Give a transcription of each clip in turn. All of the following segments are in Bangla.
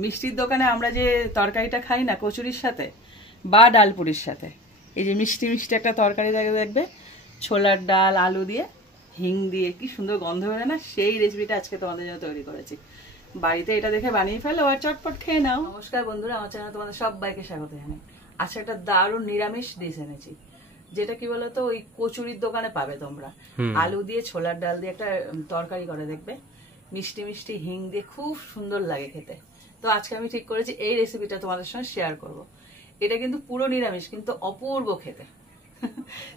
মিষ্টির দোকানে আমরা যে তরকারিটা খাই না কচুরির সাথে বা ডালপুরির সাথে, এই যে মিষ্টি মিষ্টি একটা তরকারি দেখবে, ছোলার ডাল আলু দিয়ে হিং দিয়ে, কি সুন্দর গন্ধ বেরোয় না, সেই রেসিপিটা আজকে তোমাদের জন্য তৈরি করেছি। বাড়িতে এটা দেখে বানিয়ে ফেলো আর চটপট খেয়ে নাও। নমস্কার বন্ধুরা, আমার চ্যানেলে তোমাদের সবাইকে স্বাগত জানাই। আজকে একটা দারুণ নিরামিষ ডিশ এনেছি, যেটা কি বলতো ওই কচুরির দোকানে পাবে তোমরা। আলু দিয়ে ছোলার ডাল দিয়ে একটা তরকারি করে দেখবে, মিষ্টি মিষ্টি হিং দিয়ে, খুব সুন্দর লাগে খেতে। তো আজকে আমি ঠিক করেছি এই রেসিপিটা তোমাদের সঙ্গে শেয়ার করব। এটা কিন্তু পুরো নিরামিষ, কিন্তু অপূর্ব খেতে।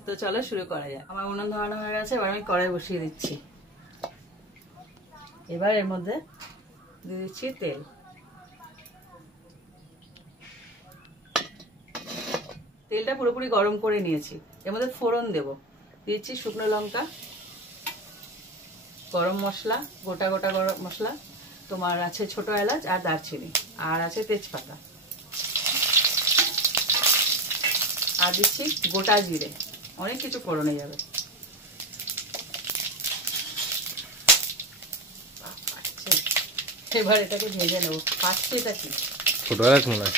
তো চলো শুরু করা যায়। আমার উনুন ধরানো হয়ে গেছে, এবার আমি কড়াই বসিয়ে দিচ্ছি। এবার এর মধ্যে দিয়ে দিচ্ছি তেল। তেলটা পুরোপুরি গরম করে নিয়েছি। এর মধ্যে ফোড়ন দেব, দিচ্ছি শুকনো লঙ্কা, গরম মশলা, গোটা গোটা গরম মশলা, তোমার আছে ছোট এলাচ আর দারচিনি, আর আছে তেজপাতা, আর দিচ্ছি গোটা জিরে। অনেক কিছু ফোড়নে যাবে। এবার এটাকে ভেজে নেবো। পাচ্ছি এটা কি ছোট এলাচ মনে হয়।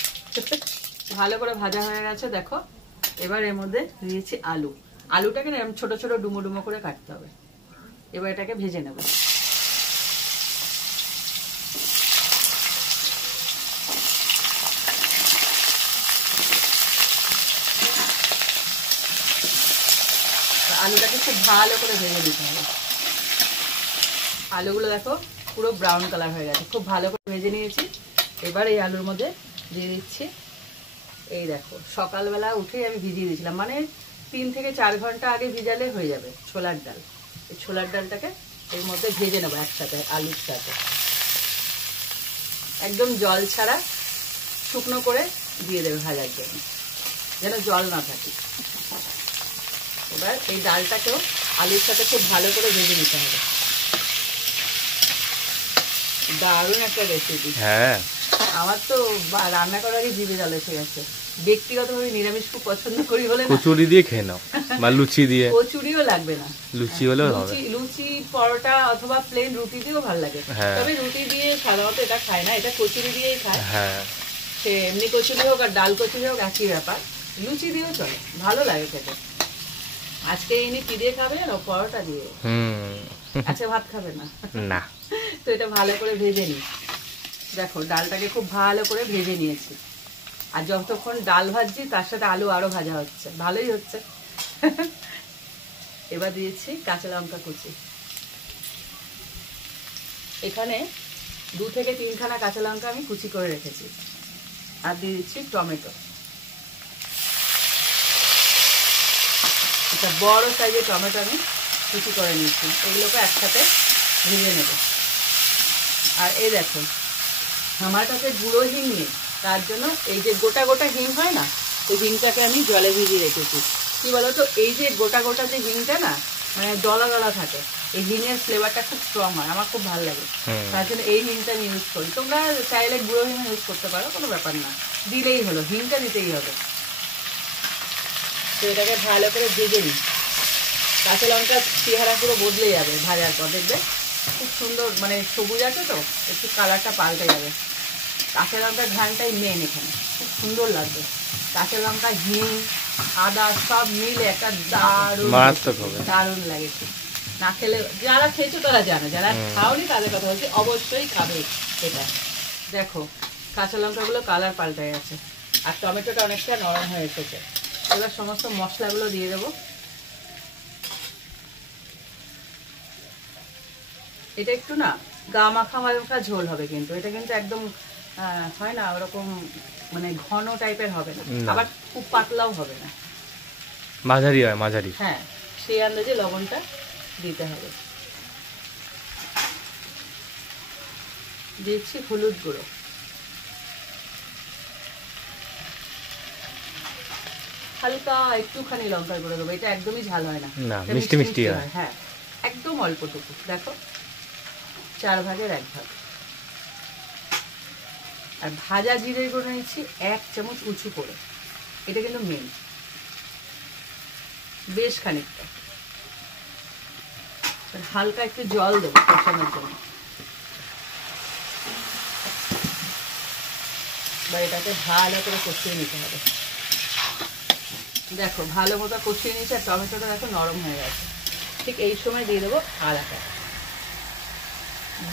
ভালো করে ভাজা হয়ে গেছে দেখো। এবার এর মধ্যে দিয়েছি আলু। আলুটাকে না ছোট ছোট ডুমো ডুমো করে কাটতে হবে। এবার এটাকে ভেজে নেব। আলুটাকে খুব ভালো করে ভেজে নিতে হবে। আলুগুলো দেখো পুরো ব্রাউন কালার হয়ে গেছে, খুব ভালো করে ভেজে নিয়েছি। এবার এই আলুর মধ্যে দিয়ে দিচ্ছি, এই দেখো সকালবেলা উঠেই আমি ভিজিয়ে দিয়েছিলাম, মানে 3 থেকে 4 ঘন্টা আগে ভিজালে হয়ে যাবে ছোলার ডাল। এই ছোলার ডালটাকে এর মধ্যে ভেজে নেবো একসাথে আলুর সাথে, একদম জল ছাড়া শুকনো করে দিয়ে দেবে ভাজার জন্য, যেন জল না থাকে। এবার এই ডালটাকেও আলুর সাথে খুব ভালো করে ভেজে নিতে হবে। দারুণ একটা রেসিপি। হ্যাঁ, আমার তো রান্না করারই জিভে জল এসে গেছে। ব্যক্তিগতভাবে নিরামিষ খুব পছন্দ করি বলে কচুরি দিয়ে খেয়ে নাও বা লুচি দিয়ে। কচুরিও লাগবে না, লুচি হলেও হবে। লুচি পরোটা অথবা প্লেন রুটি দিয়েও ভালো লাগে। তবে রুটি দিয়ে সাধারণত এটা খায় না, এটা কচুরি দিয়েই খায়। হ্যাঁ, সে এমনি কচুরি হোক আর ডাল কচুরি হোক একই ব্যাপার। লুচি দিয়েও চলে, ভালো লাগে খেতে। আজকে ইনি কি দিয়ে খাবে জানো? পরোটা দিয়ে। আচ্ছা, ভাত খাবে না? না। তো এটা ভালো করে ভেজে নিই। দেখো ডালটাকে খুব ভালো করে ভেজে নিয়েছি, আর যতক্ষণ ডাল ভাজছি তার সাথে আলু আরো ভাজা হচ্ছে, ভালোই হচ্ছে। এবার দিয়েছি কাঁচা লঙ্কা কুচি। এখানে 2 থেকে 3 খানা কাঁচা লঙ্কা আমি কুচি করে রেখেছি। আর দিয়ে দিচ্ছি টমেটো। একটা বড় সাইজের টমেটো আমি কুচি করে নিচ্ছি। এগুলোকে একসাথে ভেজে নেব। আর এই দেখো আমার কাছে গুঁড়ো হিং নেই, তার জন্য এই যে গোটা গোটা হিং হয় না, এই হিংটাকে আমি জলে ভিজিয়ে রেখেছি। কি বলতো, এই যে গোটা গোটা যে হিংটা না, মানে দলা দলা থাকে, এই হিংয়ের ফ্লেভারটা খুব স্ট্রং হয়, আমার খুব ভালো লাগে। তার জন্য এই হিংটা আমি ইউজ করি। তোমরা চাইলে গুঁড়ো হিং ইউজ করতে পারো, কোনো ব্যাপার না, দিলেই হলো, হিংটা দিতেই হবে। তো এটাকে ভালো করে ভেজে নিই। কাঁচা লঙ্কা চেহারা পুরো বদলে যাবে ভাজার পর, দেখবে খুব সুন্দর, মানে সবুজ আছে তো একটু কালারটা পাল্টে যাবে। কাঁচা লঙ্কার ঘ্রাণটাই মেন এখানে, খুব সুন্দর লাগবে। কাঁচা লঙ্কা, হিং, আদা সব মিলে একটা দারুণ লাগে। না খেলে, যারা খেয়েছো তারা জানে, যারা খাওনি তাদের কথা বলছি, অবশ্যই খাবে এটা। দেখো কাঁচা লঙ্কাগুলো কালার পাল্টে গেছে, আর টমেটোটা অনেকটা নরম হয়ে এসেছে। এবার সমস্ত মশলাগুলো দিয়ে দেবো। এটা একটু না গা মাখা মাখা ঝোল হবে, কিন্তু এটা কিন্তু একদম হয় না ওরকম, মানে ঘন টাইপের হবে না, আবার খুব পাতলাও হবে না, মাঝারি হয়, মাঝারি। হ্যাঁ, সেই আন্দাজে লবণটা দিতে হবে। দিচ্ছি হলুদ গুঁড়ো, হালকা একটুখানি লঙ্কার গুঁড়ো দেবো। এটা একদমই ঝাল হয় না, মিষ্টি মিষ্টি হয়। হ্যাঁ, একদম অল্পটুকু। দেখো 4 ভাগের 1 ভাগ। আর ভাজা জিরে গুঁড়ো নিচ্ছি 1 চামচ উঁচু করে, এটা কিন্তু মেন, বেশ খানিকটা। হালকা একটু জল দেবো কষানোর জন্য। এবার এটাকে ভালো করে কষিয়ে নিতে হবে। দেখো ভালো মতো কষিয়ে নিয়েছি, আর টমেটোটা দেখো নরম হয়ে গেছে। ঠিক এই সময় দিয়ে দেবো আদাটা,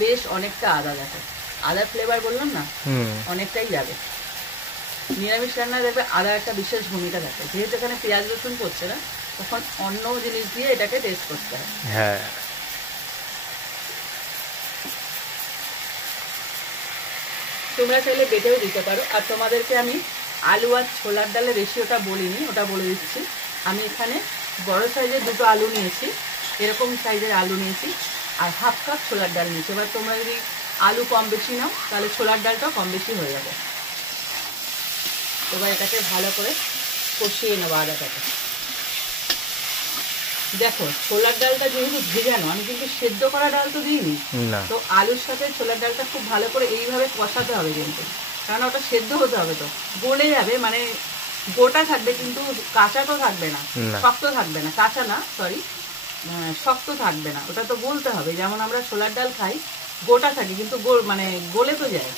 বেশ অনেকটা আদা। দেখো আদার ফ্লেভার বললাম না, অনেকটাই যাবে। নিরামিষ রান্না দেখবে আদা একটা বিশেষ ভূমিকা থাকে, যেহেতু এখানে পেঁয়াজ রসুন পড়ছে না, তখন অন্য জিনিস দিয়ে এটাকে টেস্ট করতে হয়। হ্যাঁ, তোমরা চাইলে বেটেও দিতে পারো। আর তোমাদেরকে আমি আলু আর ছোলার ডালের রেশিওটা বলিনি, ওটা বলে দিচ্ছি। আমি এখানে বড় সাইজের 2টো আলু নিয়েছি, এরকম সাইজের আলু নিয়েছি, আর হাফ কাপ ছোলার ডাল নিয়েছি। এবার তোমরা যদি আলু কম বেশি নাও তাহলে ছোলার ডালটাও কম বেশি হয়ে যাবে। এবার এটাকে ভালো করে কষিয়ে নেবো আদাটাকে। দেখো ছোলার ডালটা যেহেতু ভেজানো, আমি কিন্তু সেদ্ধ করা ডাল তো দিইনি, তো আলুর সাথে ছোলার ডালটা খুব ভালো করে এইভাবে কষাতে হবে কিন্তু, কারণ ওটা সেদ্ধ হতে হবে, তো গলে যাবে, মানে গোটা থাকবে কিন্তু কাঁচা তো থাকবে না, শক্ত থাকবে না, কাঁচা না সরি শক্ত থাকবে না, ওটা তো গলতে হবে। যেমন আমরা ছোলার ডাল খাই গোটা থাকে কিন্তু মানে গলে তো যায়,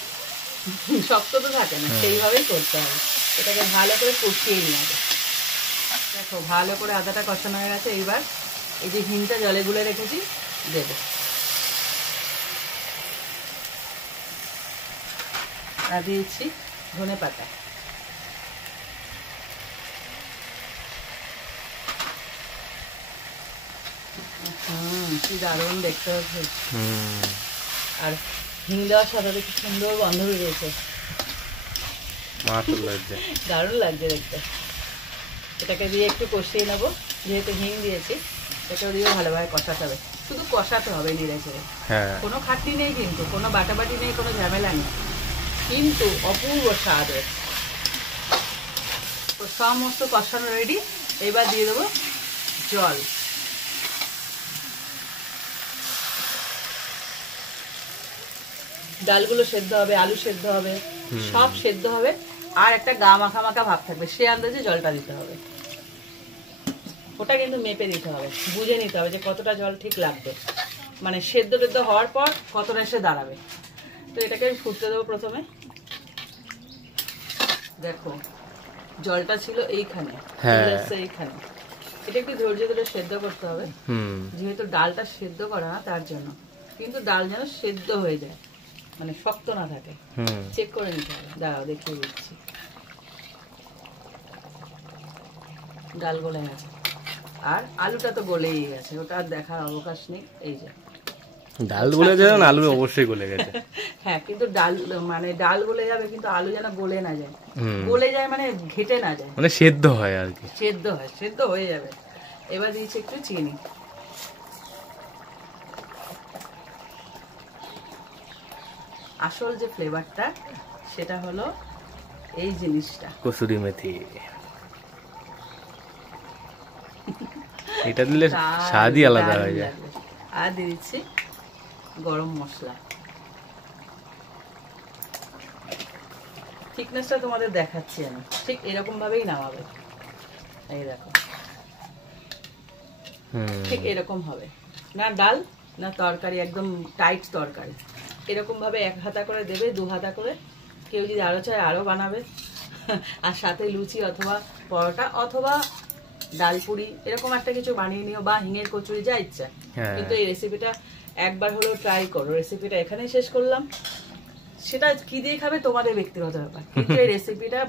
শক্ত তো থাকে না, সেইভাবেই করতে হবে। এটাকে ভালো করে কষিয়ে নিয়ে হবে। দেখো ভালো করে আদাটা কষানো হয়ে গেছে। এইবার এই যে হিংটা জলে গুলে রেখেছি দেবো, আর দিয়েছি ধনে পাতা। কি দারুণ দেখতে হচ্ছে, আর হিং দেওয়ার সাথে কি সুন্দর গন্ধ বেরিয়েছে, দারুণ লাগছে দেখতে। এটাকে দিয়ে একটু কষিয়ে নেবো, যেহেতু হিং দিয়েছি এটাও দিয়ে ভালোভাবে কষাতে হবে। শুধু কষাতে হবে নেড়ে চেড়ে, কোনো খাটনি নেই কিন্তু, কোনো বাটাবাটি নেই, কোনো ঝামেলা নেই, কিন্তু অপূর্ব স্বাদ। সমস্ত কষানো রেডি। এবার দিয়ে দেবো জল। ডালগুলো সেদ্ধ হবে, আলু সেদ্ধ হবে, সব সেদ্ধ হবে, আর একটা গা মাখা মাখা ভাব থাকবে, সে আন্দাজে জলটা দিতে হবে। ওটা কিন্তু মেপে দিতে হবে, বুঝে নিতে হবে যে কতটা জল ঠিক লাগবে, মানে সেদ্ধ টেদ্ধ হওয়ার পর কতটা এসে দাঁড়াবে। তো এটাকে আমি ফুটতে দেবো প্রথমে। দেখো জলটা ছিল এইখানে, এইখানে, এটা একটু ধৈর্য ধরে সেদ্ধ করতে হবে, যেহেতু ডালটা সেদ্ধ করা না তার জন্য। কিন্তু ডাল যেন সেদ্ধ হয়ে যায়, মানে শক্ত না থাকে, চেক করে নিতে হবে। দাঁড়াও দেখিয়ে দিচ্ছি, ডাল গলে গেছে, আর আলুটা তো গলেই গেছে, ওটা আর দেখার অবকাশ নেই। এই যে ডাল গলে যাবে, আলু অবশ্যই গলে গেছে। হ্যাঁ, কিন্তু ডাল মানে ডাল গলে যাবে, কিন্তু আলু যেন গলে না যায়, গলে যায় মানে ঘেটে না যায়, মানে সেদ্ধ হয় আর কি, সেদ্ধ হয়, সেদ্ধ হয়ে যাবে। এবার দিয়েছি একটু চিনি। আসল যে ফ্লেভারটা সেটা হলো এই জিনিসটা, কসুরি মেথি। এটা দিলে স্বাদই আলাদা হয়ে যায়। আর দিয়ে দিচ্ছি গরম মশলা। থিকনেসটা তোমাদের দেখাচ্ছি আমি, ঠিক এরকম ভাবেই নামাবে। এই দেখো ঠিক এরকম হবে, না ডাল না তরকারি, একদম টাইট তরকারি। এরকম ভাবে 1 হাতা করে দেবে, 2 হাতা করে, কেউ যদি আরো চায় আরো বানাবে, আর সাথে লুচি অথবা পরোটা অথবা ডালপুরি এরকম একটা কিছু বানিয়ে নিও, বা হিঙের কচুরি, যা ইচ্ছা। কিন্তু এই রেসিপিটা একবার হলেও ট্রাই করো। রেসিপিটা এখানেই শেষ করলাম, সেটা কি দিয়ে খাবে তোমাদের ব্যক্তিগত ব্যাপার, কিন্তু এই রেসিপিটা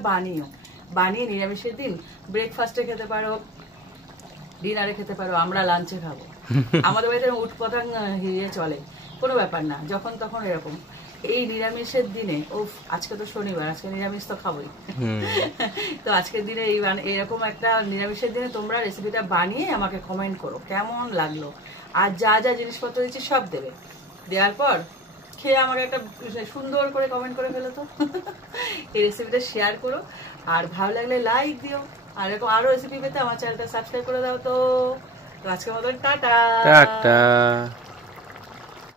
বানিয়ে নিরামিষের দিন ব্রেকফাস্টে খেতে পারো, ডিনারে খেতে পারো, আমরা লাঞ্চে খাবো। আমাদের বাড়িতে উটপটাং হিরিয়ে চলে, কোনো ব্যাপার না, যখন তখন এরকম। এই নিরামিষের দিনে আজকে তো শনিবার, আজকে নিরামিষ তো খাবোই, তো আজকের দিনে এরকম একটা নিরামিষের দিনে তোমরা রেসিপিটা বানিয়ে আমাকে কমেন্ট করো কেমন লাগলো, আর যা যা জিনিসপত্র দিচ্ছি সব দেবে। দেওয়ার পর খেয়ে আমাকে একটা সুন্দর করে কমেন্ট করে ফেলো তো। এই রেসিপিটা শেয়ার করো, আর ভালো লাগলে লাইক দিও, আর এরকম আরো রেসিপি পেতে আমার চ্যানেলটা সাবস্ক্রাইব করে দাও। তো আজকের মতন টাটা।